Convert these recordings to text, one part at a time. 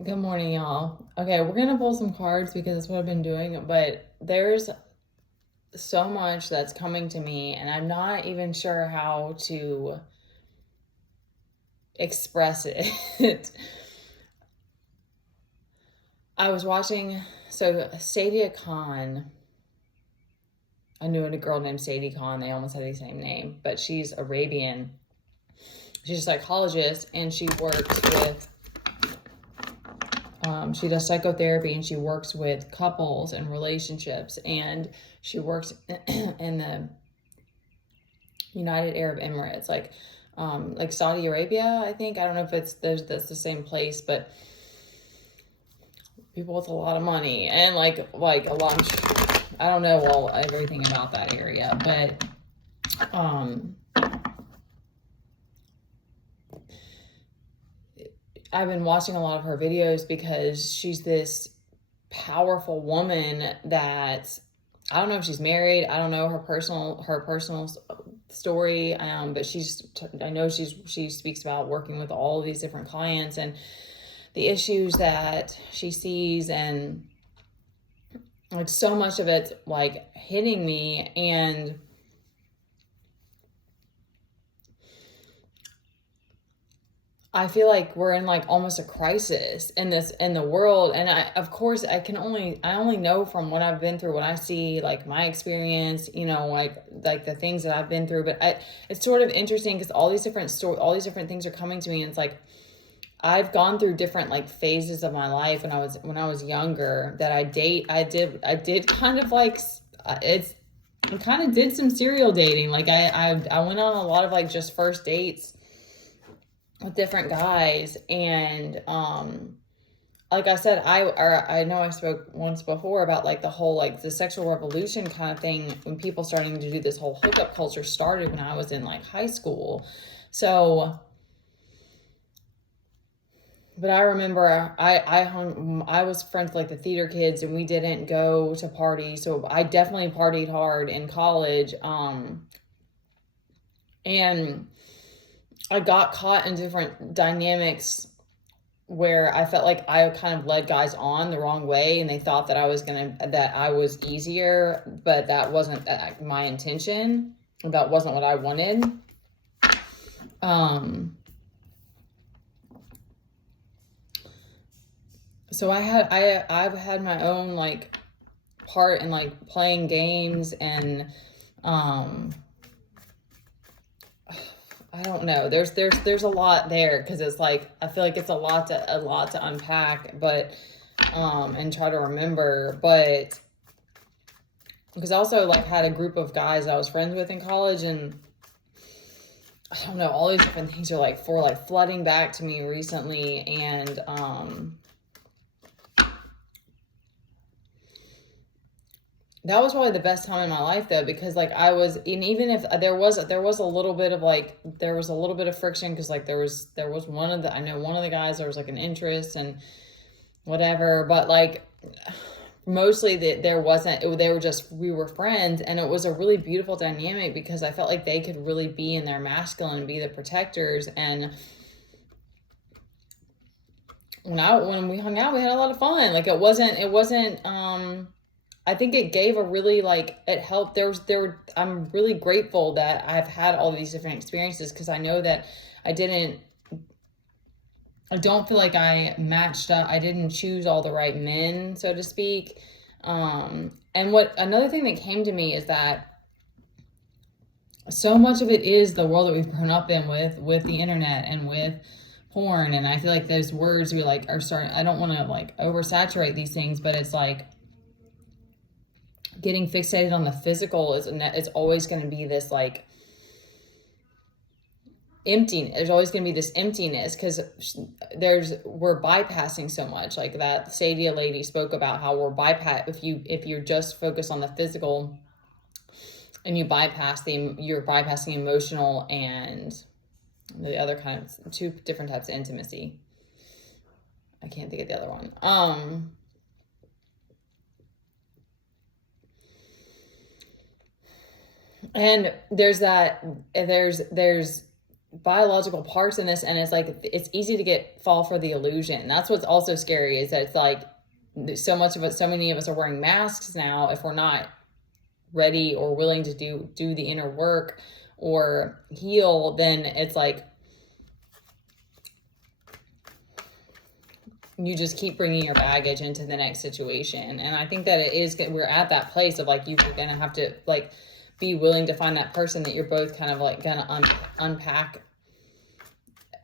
Good morning, y'all. Okay, we're gonna pull some cards because that's what I've been doing, but there's so much that's coming to me, and I'm not even sure how to express it. I was watching, Sadia Khan. I knew a girl named Sadie Khan. They almost had the same name, but she's Arabian. She's a psychologist, and she does psychotherapy, and she works with couples and relationships, and she works in the United Arab Emirates, like Saudi Arabia, I think. I don't know if that's the same place, but people with a lot of money and like a lot I don't know everything about that area, but I've been watching a lot of her videos because she's this powerful woman that I don't know if she's married. I don't know her personal story, but I know she speaks about working with all of these different clients and the issues that she sees, and like so much of it's like hitting me, and I feel like we're in like almost a crisis in the world. And of course I only know from what I've been through, what I see, like my experience, like the things that I've been through. But it's sort of interesting because all these different things are coming to me, and it's like I've gone through different like phases of my life when I was younger, that I did kind of like I kind of did some serial dating. Like I went on a lot of like just first dates with different guys, and like I said, I know I spoke once before about like the whole like the sexual revolution kind of thing, when people starting to do this whole hookup culture started when I was in like high school. So but I remember I was friends with like the theater kids, and we didn't go to parties, so I definitely partied hard in college. And I got caught in different dynamics where I felt like I kind of led guys on the wrong way, and they thought that I was easier, but that wasn't my intention. That wasn't what I wanted. So I've had my own like part in like playing games, and um I don't know. There's a lot there, because it's like I feel like it's a lot to unpack, but and try to remember. But because I also like had a group of guys I was friends with in college, and I don't know, all these different things are like flooding back to me recently. And that was probably the best time in my life, though, because like and even if there was a little bit of friction, because like there was I know one of the guys, there was like an interest and whatever, but like mostly that there wasn't. They were just, we were friends, and it was a really beautiful dynamic because I felt like they could really be in their masculine and be the protectors. And when we hung out, we had a lot of fun. Like it wasn't I think it gave a really like it helped. I'm really grateful that I've had all these different experiences, because I know that I didn't I don't feel like I matched up. I didn't choose all the right men, so to speak. And what another thing that came to me is that so much of it is the world that we've grown up in, with the internet and with porn. And I feel like those words we like are starting. I don't want to like oversaturate these things, but it's like getting fixated on the physical it's always going to be this like empty. There's always going to be this emptiness, because we're bypassing so much. Like that Sadia lady spoke about how we're if you're just focused on the physical, and you're bypassing emotional and the other kind of two different types of intimacy. I can't think of the other one. And there's biological parts in this, and it's like it's easy to fall for the illusion. That's what's also scary, is that it's like so many of us are wearing masks now. If we're not ready or willing to do the inner work or heal, then it's like you just keep bringing your baggage into the next situation. And I think that we're at that place of like, you're gonna have to like be willing to find that person that you're both kind of like gonna unpack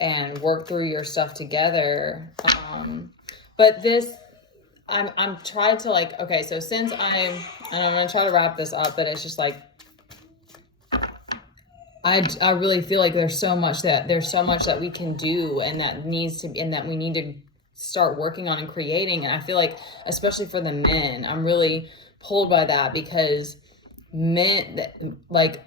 and work through your stuff together. But I'm trying to like, okay, so and I'm gonna try to wrap this up, but it's just like, I really feel like there's so much that we can do, and that we need to start working on and creating. And I feel like, especially for the men, I'm really pulled by that, because men, like,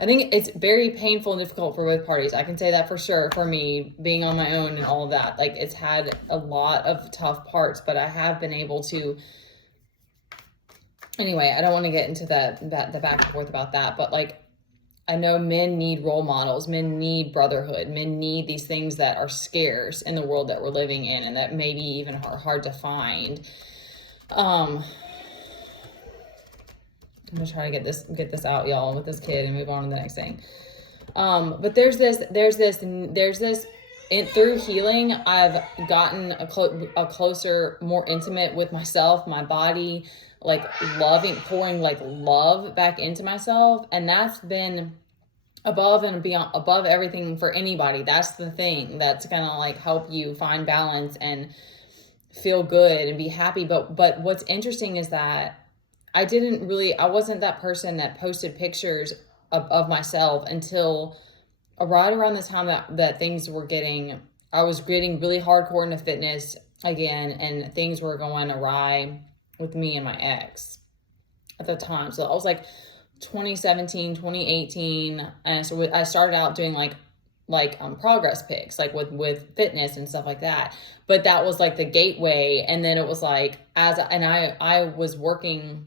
I think it's very painful and difficult for both parties. I can say that for sure. For me, being on my own and all of that, like, it's had a lot of tough parts, but I have been able to. Anyway, I don't want to get into the back and forth about that, but like, I know men need role models, men need brotherhood, men need these things that are scarce in the world that we're living in, and that maybe even are hard to find. I'm gonna try to get this out, y'all, with this kid, and move on to the next thing. But there's this through healing, I've gotten a closer, more intimate with myself, my body, like pouring like love back into myself. And that's been above and beyond, above everything for anybody. That's the thing that's gonna like help you find balance and feel good and be happy. But what's interesting is that I wasn't that person that posted pictures of myself until right around the time that I was getting really hardcore into fitness again, and things were going awry with me and my ex at the time. So I was like 2017, 2018. And so I started out doing like progress pics, like with fitness and stuff like that. But that was like the gateway. And then it was like, I was working.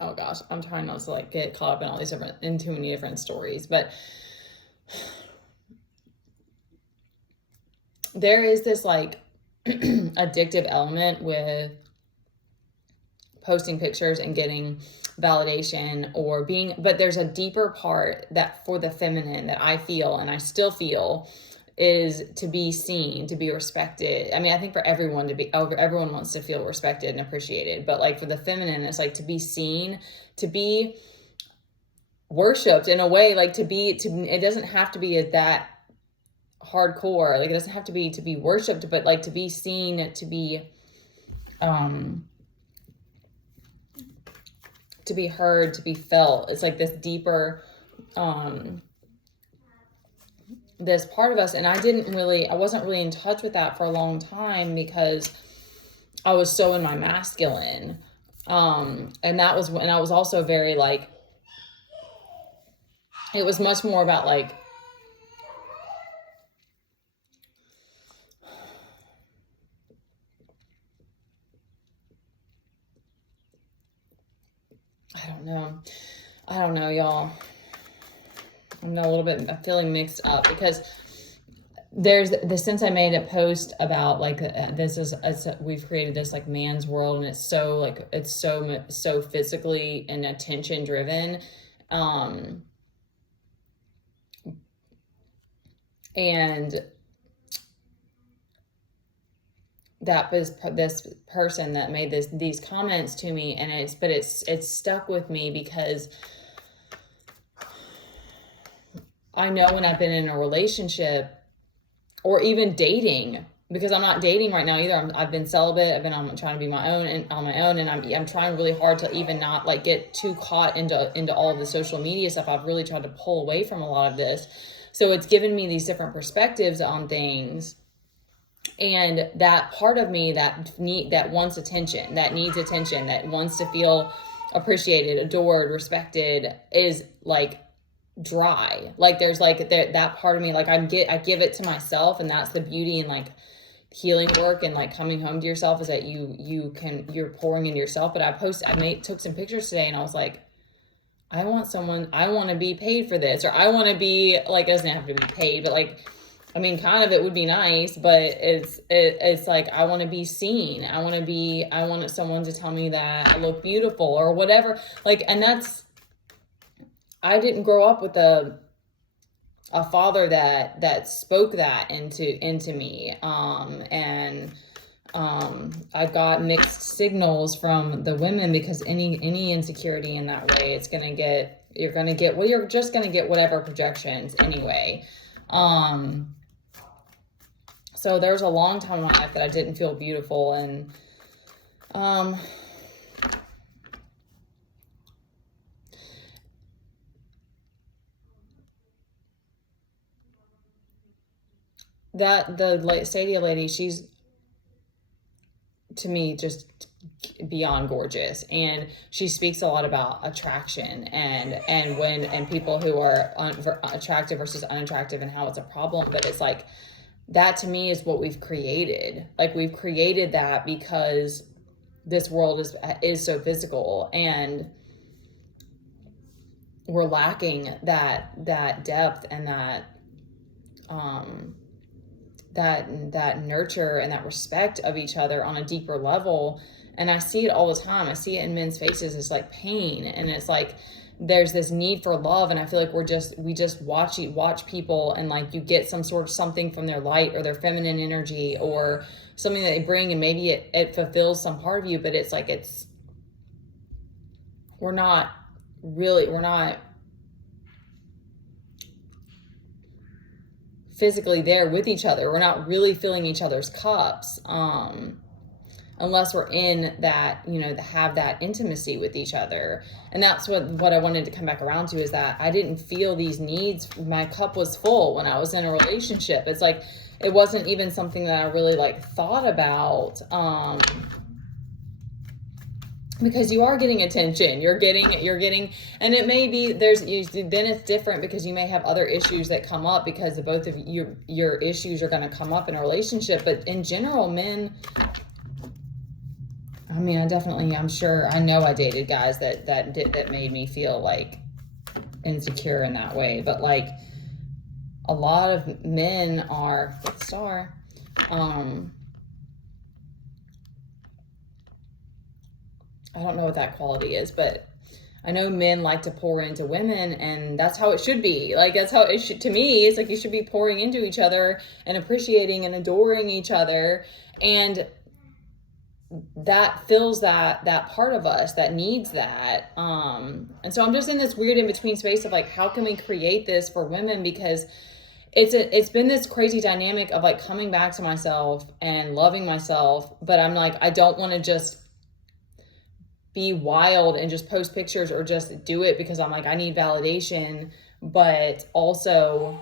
Oh gosh, I'm trying not to like get caught up in all these in too many different stories, but there is this like addictive element with posting pictures and getting validation but there's a deeper part that for the feminine that I feel, and I still feel, is to be seen, to be respected. I mean, I think for everyone everyone wants to feel respected and appreciated, but like for the feminine, it's like to be seen, to be worshipped in a way, like it doesn't have to be that hardcore. Like, it doesn't have to be worshipped, but like to be seen, to be heard, to be felt. It's like this deeper, this part of us. And I wasn't really in touch with that for a long time, because I was so in my masculine. And I was also very like, it was much more about like, I don't know, y'all. I'm feeling mixed up, because since I made a post about like, we've created this like man's world, and it's so like, it's so physically and attention driven. And that was this person that made these comments to me, and it's stuck with me, because I know when I've been in a relationship or even dating, because I'm not dating right now either. I've been celibate. I'm trying to be on my own, and I'm trying really hard to even not like get too caught into all of the social media stuff. I've really tried to pull away from a lot of this. So it's given me these different perspectives on things. And that part of me that wants attention, that needs attention, that wants to feel appreciated, adored, respected, is like dry. Like there's like that part of me, like I give it to myself, and that's the beauty in like healing work and like coming home to yourself, is that you're pouring into yourself. But took some pictures today, and I was like, I want someone, I want to be paid for this, or I want to be like, it doesn't have to be paid, but like, I mean, kind of it would be nice, but it's like, I want to be seen. I want someone to tell me that I look beautiful or whatever. Like, and I didn't grow up with a father that spoke that into me. And I've got mixed signals from the women, because any insecurity in that way, you're just gonna get whatever projections anyway. So there's a long time in my life that I didn't feel beautiful, and that the Sadie lady, she's to me just beyond gorgeous, and she speaks a lot about attraction and people who are attractive versus unattractive and how it's a problem. But it's like, that to me is what we've created. Like, we've created that because this world is so physical, and we're lacking that depth and that nurture and that respect of each other on a deeper level. And I see it all the time. I see it in men's faces. It's like pain, and it's like there's this need for love, and I feel like we just watch people, and like you get some sort of something from their light or their feminine energy or something that they bring, and maybe it fulfills some part of you, but it's like we're not physically there with each other. We're not really filling each other's cups, unless we're in that, have that intimacy with each other. And that's what I wanted to come back around to, is that I didn't feel these needs. My cup was full when I was in a relationship. It's like, it wasn't even something that I really like thought about, because you are getting attention, you're getting, and it may be then it's different, because you may have other issues that come up, because the both of your issues are going to come up in a relationship. But in general, men, I mean, I'm sure I know I dated guys that made me feel like insecure in that way. But like, a lot of men are I don't know what that quality is, but I know men like to pour into women, and that's how it should be. Like, that's how it should, to me, it's like you should be pouring into each other and appreciating and adoring each other. And that fills that part of us that needs that. And so I'm just in this weird in between space of like, how can we create this for women? Because it's been this crazy dynamic of like coming back to myself and loving myself, but I'm like, I don't want to just be wild and just post pictures or just do it because I'm like, I need validation. But also,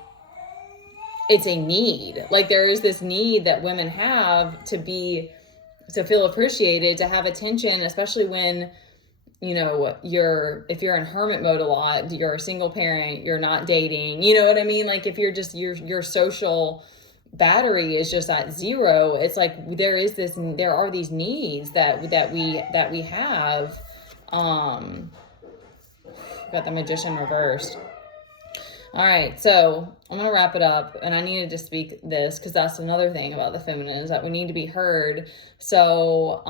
it's a need. Like, there is this need that women have to feel appreciated, to have attention, especially when, if you're in hermit mode a lot, you're a single parent, you're not dating, you know what I mean? Like, if you're just, your social battery is just at zero, it's like there are these needs that we have. Got the Magician reversed. All right, so I'm gonna wrap it up, and I needed to speak this because that's another thing about the feminine, is that we need to be heard. So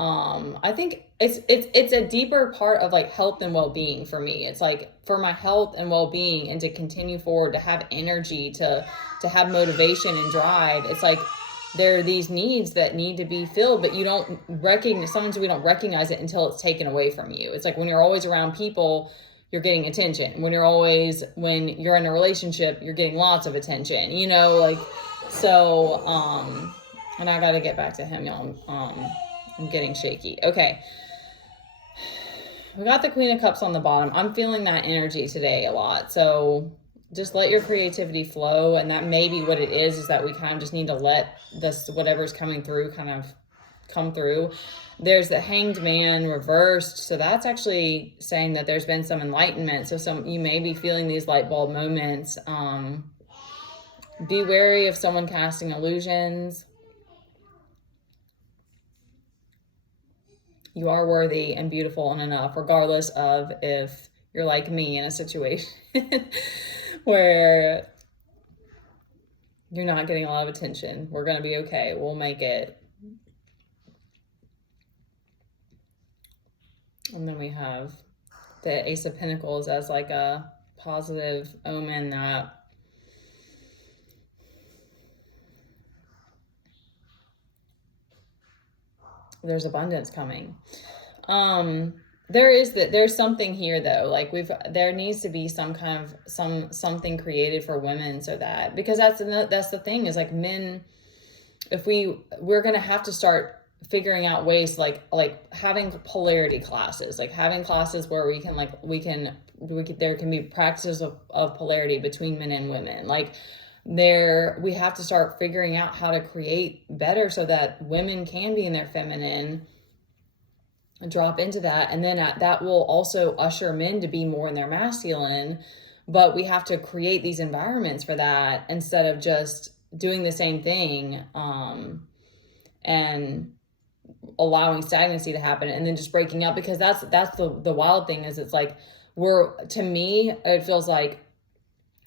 I think it's a deeper part of like health and well-being for me. It's like, for my health and well-being, and to continue forward, to have energy, to have motivation and drive. It's like, there are these needs that need to be filled, but sometimes we don't recognize it until it's taken away from you. It's like, when you're always around people, you're getting attention. When you're in a relationship, you're getting lots of attention, like, so, and I got to get back to him, y'all. I'm getting shaky. Okay. We got the Queen of Cups on the bottom. I'm feeling that energy today a lot. So just let your creativity flow. And that may be what it is that we kind of just need to let this, whatever's coming through, kind of come through. There's the Hanged Man reversed. So that's actually saying that there's been some enlightenment. So you may be feeling these light bulb moments. Be wary of someone casting illusions. You are worthy and beautiful and enough, regardless of if you're like me in a situation where you're not getting a lot of attention. We're going to be okay. We'll make it. And then we have the Ace of Pentacles as like a positive omen that there's abundance coming. There's something here though, like there needs to be some kind of something created for women, so that, because that's the thing is like men, if we're going to have to start figuring out ways like having polarity classes, like having classes where there can be practices of polarity between men and women. Like we have to start figuring out how to create better so that women can be in their feminine and drop into that. And then that will also usher men to be more in their masculine. But we have to create these environments for that instead of just doing the same thing and allowing stagnancy to happen and then just breaking up. Because that's the wild thing is it's like to me, it feels like,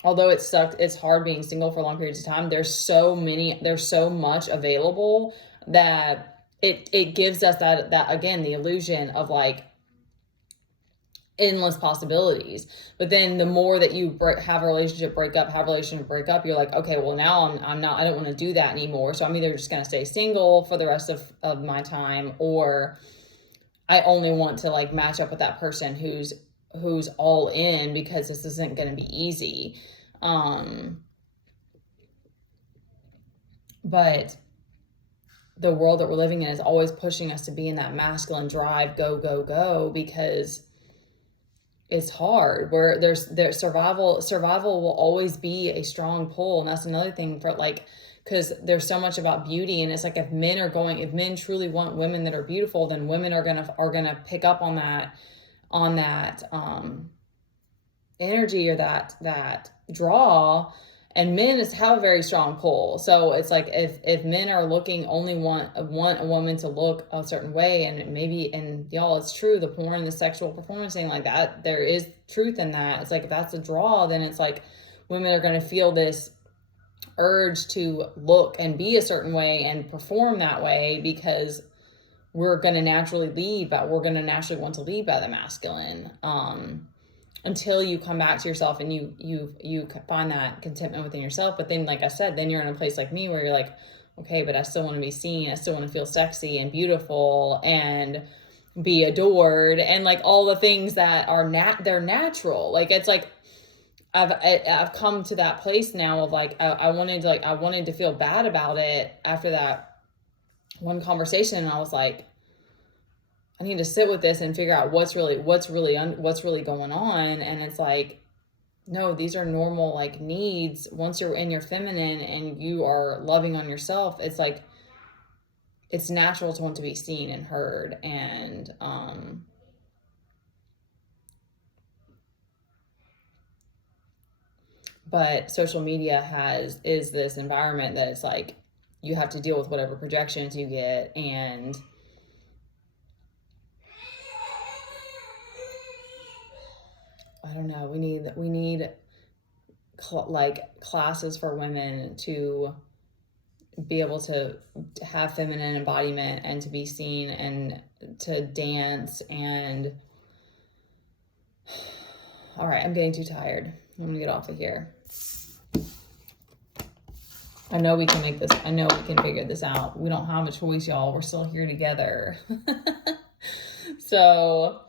although it's hard being single for long periods of time, there's so much available that it gives us that again, the illusion of like endless possibilities. But then the more that you have a relationship break up, you're like, okay, well now I don't want to do that anymore. So I'm either just going to stay single for the rest of my time, or I only want to like match up with that person who's all in, because this isn't going to be easy. But the world that we're living in is always pushing us to be in that masculine drive, go, go, go, because it's hard. Where there's survival will always be a strong pull. And that's another thing for like, because there's so much about beauty, and it's like if men truly want women that are beautiful, then women are gonna pick up on that energy or that draw. And men have a very strong pull. So it's like if men are only want a woman to look a certain way, and y'all, it's true, the porn, the sexual performance thing like that, there is truth in that. It's like if that's a draw, then it's like women are going to feel this urge to look and be a certain way and perform that way, because we're going to naturally want to lead by the masculine. Until you come back to yourself and you find that contentment within yourself. But then, like I said, then you're in a place like me where you're like, okay, but I still want to be seen. I still want to feel sexy and beautiful and be adored and like all the things that are they're natural. Like, it's like, I've come to that place now of like, I wanted to feel bad about it after that one conversation. And I was like, I need to sit with this and figure out what's really going on. And it's like, no, these are normal like needs. Once you're in your feminine and you are loving on yourself, it's like, it's natural to want to be seen and heard. And, but social media is this environment that it's like, you have to deal with whatever projections you get. And I don't know, we need like classes for women to be able to have feminine embodiment and to be seen and to dance. And all right, I'm getting too tired. I'm gonna get off of here. I know we can make this. I know we can figure this out. We don't have a choice, y'all. We're still here together. So